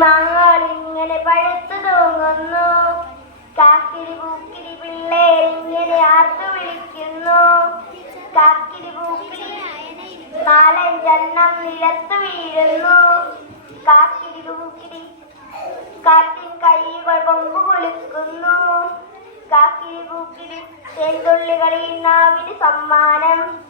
മാങ്ങകൾ ഇങ്ങനെ പഴുത്തു തൂങ്ങുന്നു. കാക്കിരി പൂക്കിരി പിള്ളേർ ഇങ്ങനെ ആർത്തു വിളിക്കുന്നു. കാക്കിരി പൂക്കിരി നാലഞ്ചെണ്ണം നിലത്ത് വീഴുന്നു. കാക്കിരി പൂക്കിരി കാറ്റിൻ കൈകൾ കൊമ്പ് കുലുക്കുന്നു. കാക്കിരി പൂക്കിരി തേൻതുള്ളികളിൽ നാവിന് സമ്മാനം.